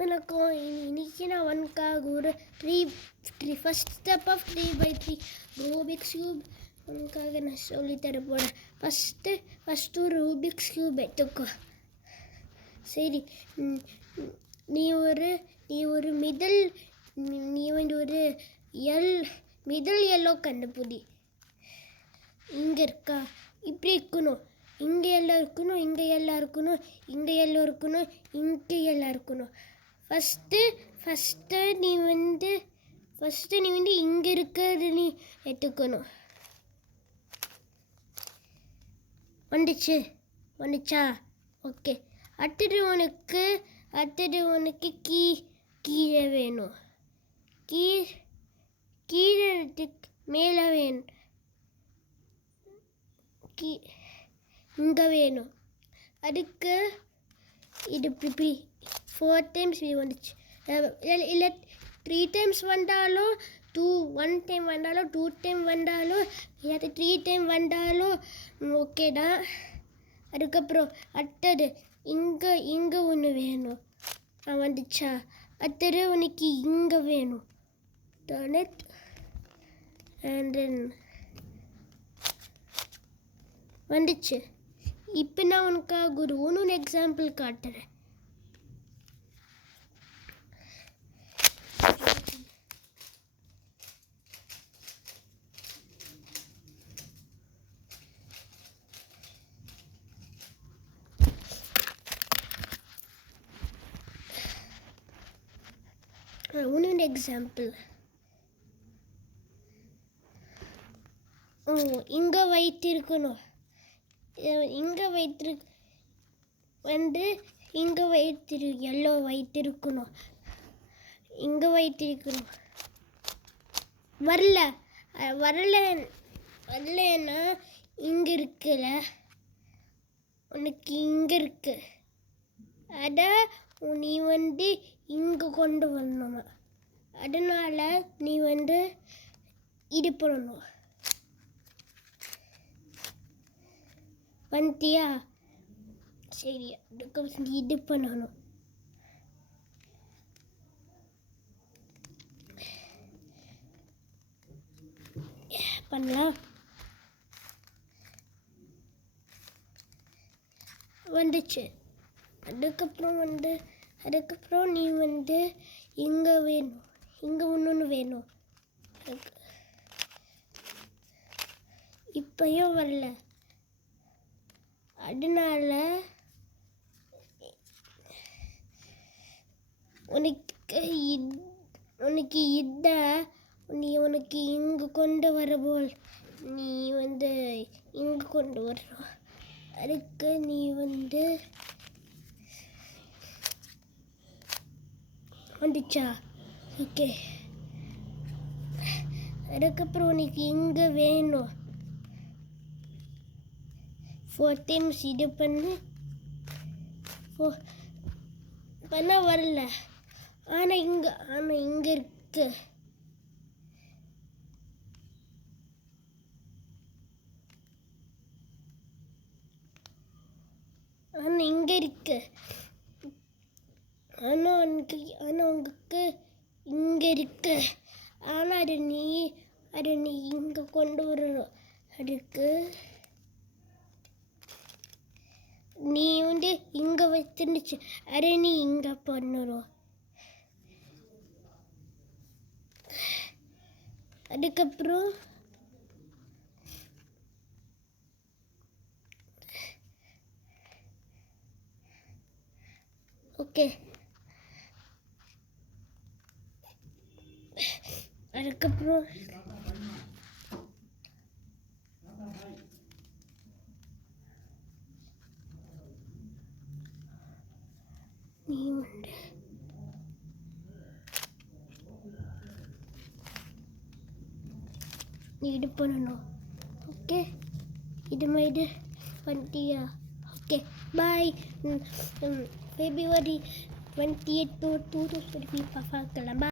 வணக்கம். இன்னைக்கு நான் உனக்காக ஒரு first step of 3x3 Rubik's cube உனக்காக நான் சொல்லித்தர போகிறேன். ஃபஸ்ட்டு ஒரு ரூபிக்ஸ் கியூப் எடுத்துக்கோ. சரி, நீ ஒரு மிடில் எல்லோ கண்டுபிடி. இங்கே இருக்கா? இப்படி இருக்கணும். இங்கே எல்லாம் இருக்கணும், இங்கே எல்லாம் இருக்கணும், இங்கே எல்லாம் இருக்கணும், இங்கே எல்லாம் இருக்கணும். ஃபஸ்ட்டு நீ வந்து இங்கே இருக்கிறது நீ எடுத்துக்கணும். வந்துச்சா? ஓகே. அடுத்தது உனக்கு கீழே வேணும். கீழே மேலே வேணும். இங்கே வேணும். அதுக்கு இது இப்படி 4 டைம்ஸ் இப்படி வந்துச்சு. இல்லை 3 டைம்ஸ் வந்தாலும் 1 டைம் வந்தாலும் 2 டைம் வந்தாலும் இல்லாட்டி 3 டைம் வந்தாலும் ஓகே தான். அதுக்கப்புறம் அடுத்தது இங்கே ஒன்று வேணும். வந்துச்சா? அடுத்தது உனக்கு இங்கே வேணும். Turn it and then வந்துச்சு. இப்போ நான் உனக்காக ஒரு எக்ஸாம்பிள் காட்டுறேன். இன்னொரு எக்ஸாம்பிள். இங்கே வைத்திருக்கணும். எல்லோ வைத்திருக்கணும். இங்கே வைத்திருக்கணும். வரலன்னா இங்கே இருக்குல்ல, உனக்கு இங்கே இருக்கு. அதை நீ இங்கே கொண்டு வரணும். அதனால நீ இது பண்ணணும். வந்துட்டியா? சரி, அதுக்கு இது பண்ணணும். பண்ணலாம். வந்துச்சு. அதுக்கப்புறம் நீ இங்கே வேணும். இங்கே ஒன்று வேணும். இப்பயும் வரல. அதனால உனக்கு இங்கே கொண்டு வரபோல் நீ இங்கே கொண்டு வரணும். அதுக்கு நீ வந்துச்சா? ஓகே. அதுக்கப்புறம் உனக்கு இங்கே வேணும். 4 டைம்ஸ் இது பண்ண வரல. ஆனால் இங்கே இருக்கு. ஆனால் உங்களுக்கு இங்கே இருக்கு. ஆனால் அதை நீ இங்கே கொண்டு வரணும். அதுக்கு நீ இங்கே வச்சிருந்துச்சு. அதை நீ இங்கே பண்ணணும். அதுக்கப்புறம் ஓகே. அதுக்கப்புறம் நீ இது பண்ணணும். ஓகே. இது மாதிரி பண்ணிட்டியா? ஓகே, பாய். February 28 2025 பார்க்கலாம்.